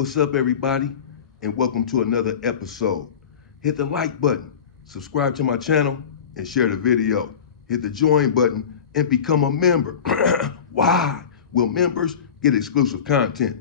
What's up, everybody, and welcome to another episode. Hit the like button, subscribe to my channel, and share the video. Hit the join button and become a member. Why? Will members get exclusive content?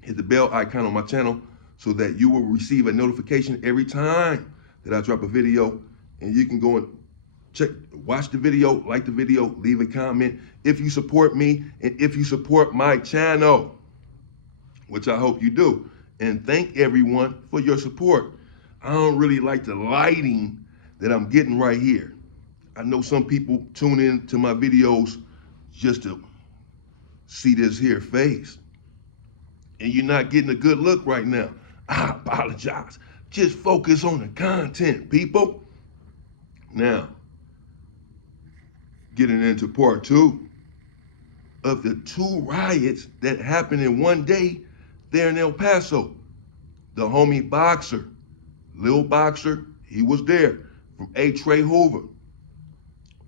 Hit the bell icon on my channel so that you will receive a notification every time that I drop a video, and you can go and watch the video, like the video, leave a comment if you support me and if you support my channel, which I hope you do. And thank everyone for your support. I don't really like the lighting that I'm getting right here. I know some people tune in to my videos just to see this here face. And you're not getting a good look right now. I apologize. Just focus on the content, people. Now, getting into part 2 of the 2 riots that happened in one day there in El Paso. The homie Boxer, Lil Boxer, he was there from A. Trey Hoover.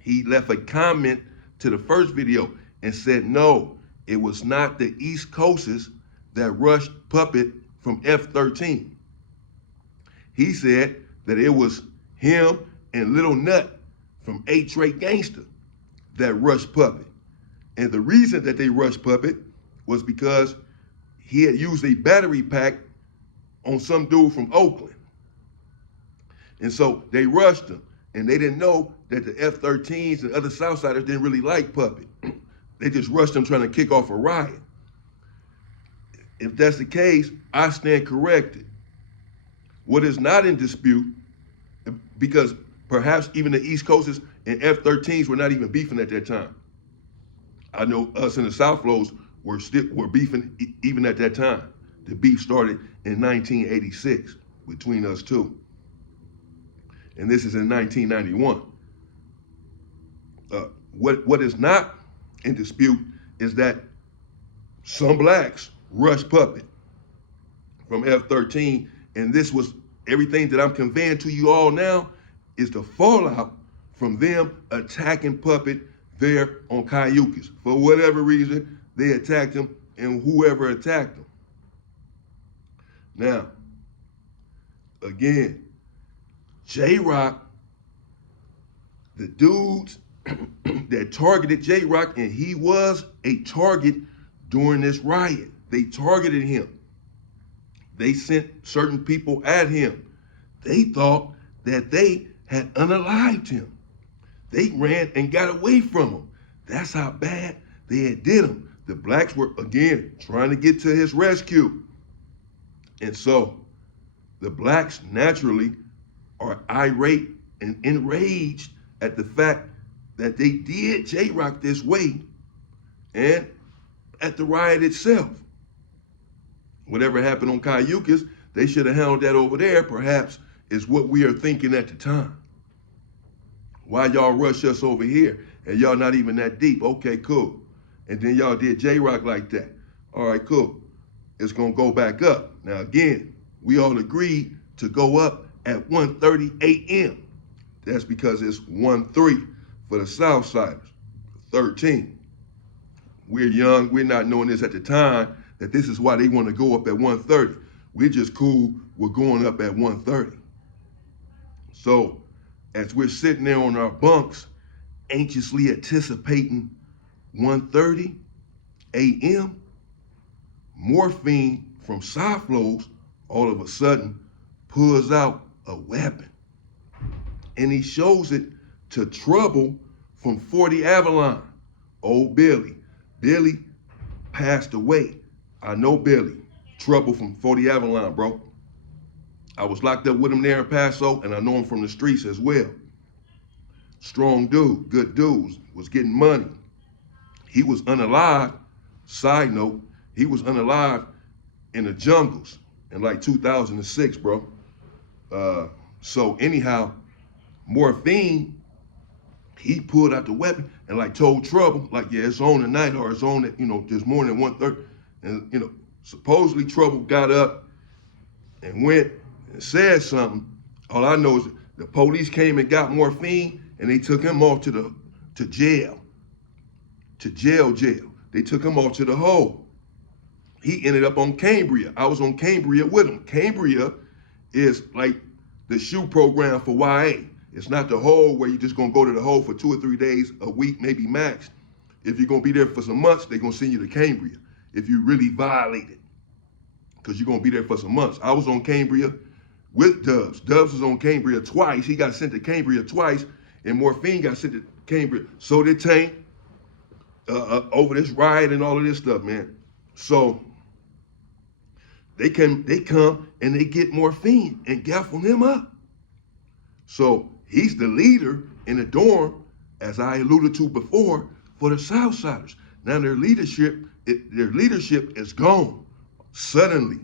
He left a comment to the first video and said, no, it was not the East Coasters that rushed Puppet from F-13. He said that it was him and Little Nut from A. Trey Gangster that rushed Puppet. And the reason that they rushed Puppet was because he had used a battery pack on some dude from Oakland. And so they rushed him, and they didn't know that the F-13s and other Southsiders didn't really like Puppet. They just rushed him trying to kick off a riot. If that's the case, I stand corrected. What is not in dispute, because perhaps even the East Coasters and F-13s were not even beefing at that time. I know us in the South Flows were beefing even at that time. The beef started in 1986 between us two. And this is in 1991. What is not in dispute is that some blacks rushed Puppet from F-13, and this was everything that I'm conveying to you all now is the fallout from them attacking Puppet there on Cayucas. For whatever reason, they attacked him, and whoever attacked him. Now, again, Jrock, the dudes that targeted Jrock, and he was a target during this riot. They targeted him. They sent certain people at him. They thought that they had unalived him. They ran and got away from him. That's how bad they had did him. The blacks were, again, trying to get to his rescue. And so the blacks naturally are irate and enraged at the fact that they did Jrock this way and at the riot itself. Whatever happened on Cayucas, they should have handled that over there, perhaps, is what we are thinking at the time. Why y'all rush us over here and y'all not even that deep? Okay, cool. And then y'all did Jrock like that. All right, cool. It's gonna go back up. Now again, we all agreed to go up at 1:30 a.m. That's because it's 1-3 for the Southsiders, 13. We're young, we're not knowing this at the time, that this is why they want to go up at 1:30. We're just cool with going up at 1:30. So as we're sitting there on our bunks, anxiously anticipating 1:30 a.m., Morphine from South Flows all of a sudden pulls out a weapon. And he shows it to Trouble from 40 Avalon. Old Billy. Billy passed away. I know Billy. Trouble from 40 Avalon, bro. I was locked up with him there in Paso, and I know him from the streets as well. Strong dude, good dudes, was getting money. He was unalived. Side note, he was unalived in the jungles in like 2006, bro. So anyhow, Morphine, he pulled out the weapon and like told Trouble, like, yeah, it's on tonight or it's on at, this morning at 1:30. And, supposedly Trouble got up and went and said something. All I know is the police came and got Morphine and they took him off to jail. They took him off to the hole. he ended up on Cambria. I was on Cambria with him. Cambria is like the shoe program for YA. It's not the hole where you're just gonna go to the hole for 2 or 3 days, a week, maybe max. If you're gonna be there for some months, they're gonna send you to Cambria if you really violate it, because you're gonna be there for some months. I was on Cambria with Dubs. Dubs was on Cambria twice. He got sent to Cambria twice, and Morphine got sent to Cambria. So did Tank over this riot and all of this stuff, man. So they come and they get Morphine and gaffle him up. So he's the leader in the dorm, as I alluded to before, for the Southsiders. Now their leadership is gone suddenly.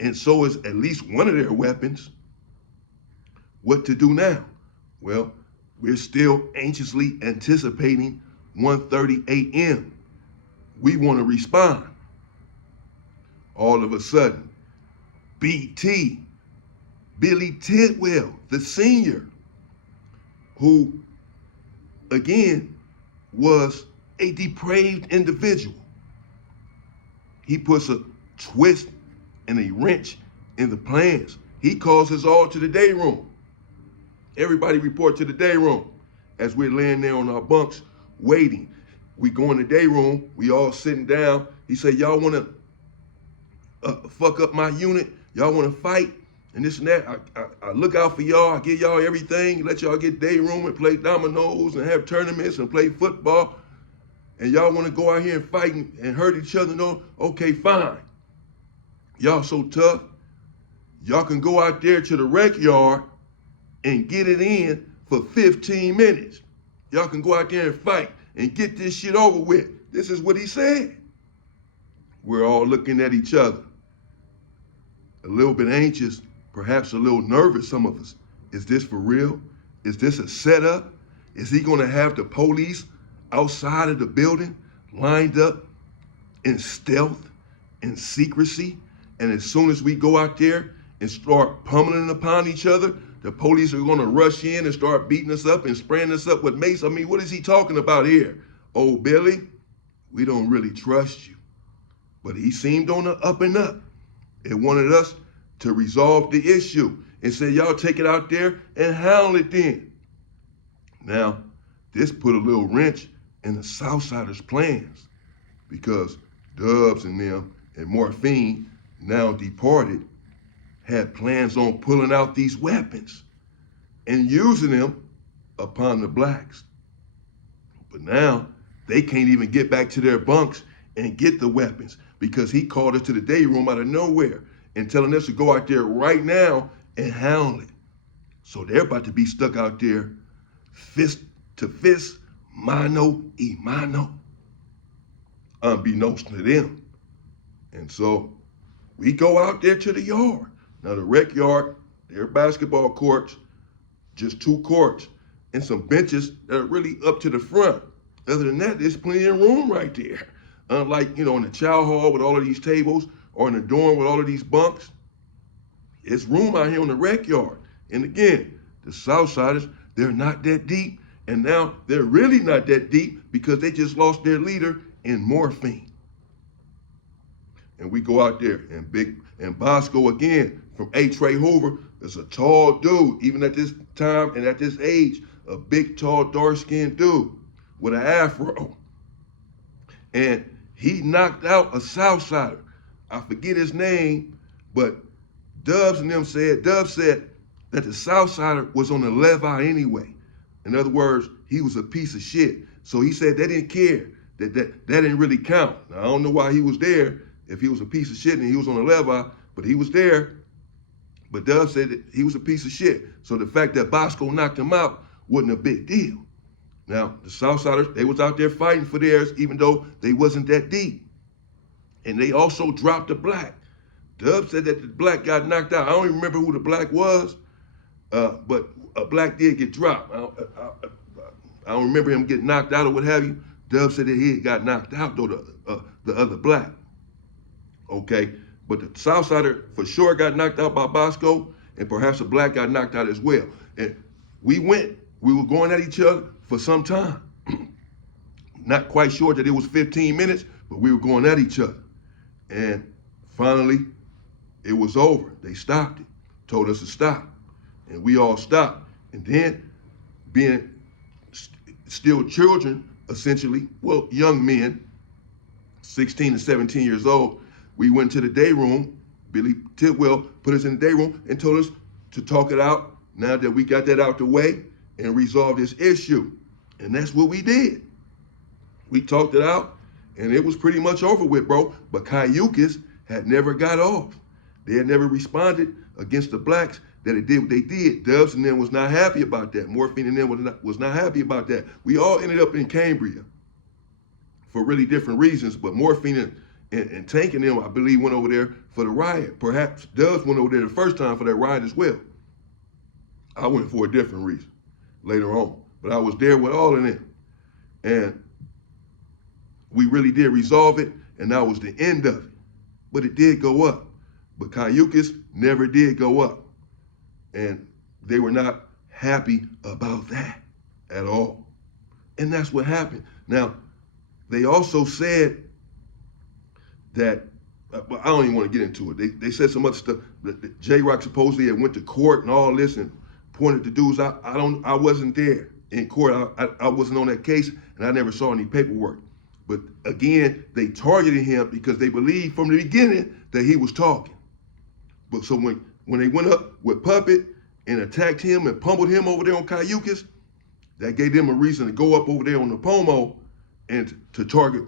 And so is at least one of their weapons. What to do now? Well, we're still anxiously anticipating 1:30 a.m. We want to respond. All of a sudden, BT, Billy Tidwell, the senior, who, again, was a depraved individual. He puts a twist and a wrench in the plans. He calls us all to the day room. Everybody report to the day room as we're laying there on our bunks waiting. We go in the day room, we all sitting down. He said, y'all wanna fuck up my unit? Y'all wanna fight? And this and that. I look out for y'all, I give y'all everything, let y'all get day room and play dominoes and have tournaments and play football. And y'all wanna go out here and fight and hurt each other? No? Okay, fine. Y'all so tough, y'all can go out there to the rec yard and get it in for 15 minutes. Y'all can go out there and fight and get this shit over with. This is what he said. We're all looking at each other, a little bit anxious, perhaps a little nervous, some of us. Is this for real? Is this a setup? Is he gonna have the police outside of the building lined up in stealth, in secrecy? And as soon as we go out there and start pummeling upon each other, the police are gonna rush in and start beating us up and spraying us up with mace. I mean, what is he talking about here? Oh, Billy, we don't really trust you. But he seemed on the up and up and wanted us to resolve the issue and said, y'all take it out there and handle it then. Now, this put a little wrench in the Southsiders' plans, because Dubs and them and Morphine, now departed, had plans on pulling out these weapons and using them upon the blacks. But now they can't even get back to their bunks and get the weapons, because he called us to the day room out of nowhere and telling us to go out there right now and handle it. So they're about to be stuck out there fist to fist, mano y mano, unbeknownst to them. And so we go out there to the yard. Now the rec yard, they're basketball courts, just 2 courts, and some benches that are really up to the front. Other than that, there's plenty of room right there. Unlike, in the chow hall with all of these tables, or in the dorm with all of these bunks, it's room out here on the rec yard. And again, the Southsiders, they're not that deep, and now they're really not that deep because they just lost their leader in Morphine. And we go out there, and Bosco again, from A. Trey Hoover, is a tall dude, even at this time and at this age, a big, tall, dark-skinned dude with an afro. And he knocked out a Southsider. I forget his name, but Dubs said that the Southsider was on the left-eye anyway. In other words, he was a piece of shit. So he said they didn't care, that didn't really count. Now, I don't know why he was there if he was a piece of shit and he was on the left-eye, but he was there. But Dubs said that he was a piece of shit. So the fact that Bosco knocked him out wasn't a big deal. Now, the Southsiders, they was out there fighting for theirs, even though they wasn't that deep. And they also dropped a black. Dubs said that the black got knocked out. I don't even remember who the black was, but a black did get dropped. I don't remember him getting knocked out or what have you. Dubs said that he got knocked out, though, the other black. Okay, but the Southsider for sure got knocked out by Bosco, and perhaps a black got knocked out as well. And we were going at each other for some time. Not quite sure that it was 15 minutes, but we were going at each other. And finally, it was over. They stopped it, told us to stop. And we all stopped. And then, being still children, essentially, well, young men, 16 to 17 years old, we went to the day room. Billy Tidwell put us in the day room and told us to talk it out now that we got that out the way and resolve this issue. And that's what we did. We talked it out, and it was pretty much over with, bro. But Cayucas had never got off. They had never responded against the blacks that it did what they did. Dubs and them was not happy about that. Morphine and them was not happy about that. We all ended up in Cambria for really different reasons, but Morphine and Tank and them, I believe, went over there for the riot. Perhaps Dubs went over there the first time for that riot as well. I went for a different reason later on, but I was there with all of them. And we really did resolve it, and that was the end of it. But it did go up. But Cayucas never did go up. And they were not happy about that at all. And that's what happened. Now, they also said that, but I don't even want to get into it. They said some other stuff. That Jrock supposedly had went to court and all this and pointed the dudes out. I wasn't there in court. I wasn't on that case, and I never saw any paperwork. But again, they targeted him because they believed from the beginning that he was talking. But so when they went up with Puppet and attacked him and pummeled him over there on Cayucas, that gave them a reason to go up over there on the Pomo and to target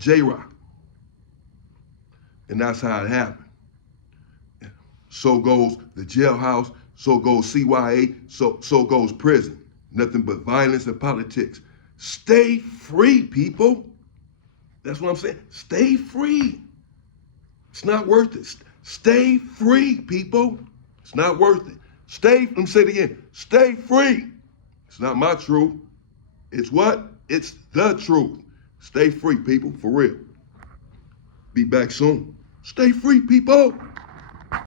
Jrock. And that's how it happened. So goes the jailhouse, so goes CYA, so goes prison. Nothing but violence and politics. Stay free, people. That's what I'm saying. Stay free. It's not worth it. Stay free, people. It's not worth it. Let me say it again. Stay free. It's not my truth. It's what? It's the truth. Stay free, people, for real. Be back soon. Stay free, people.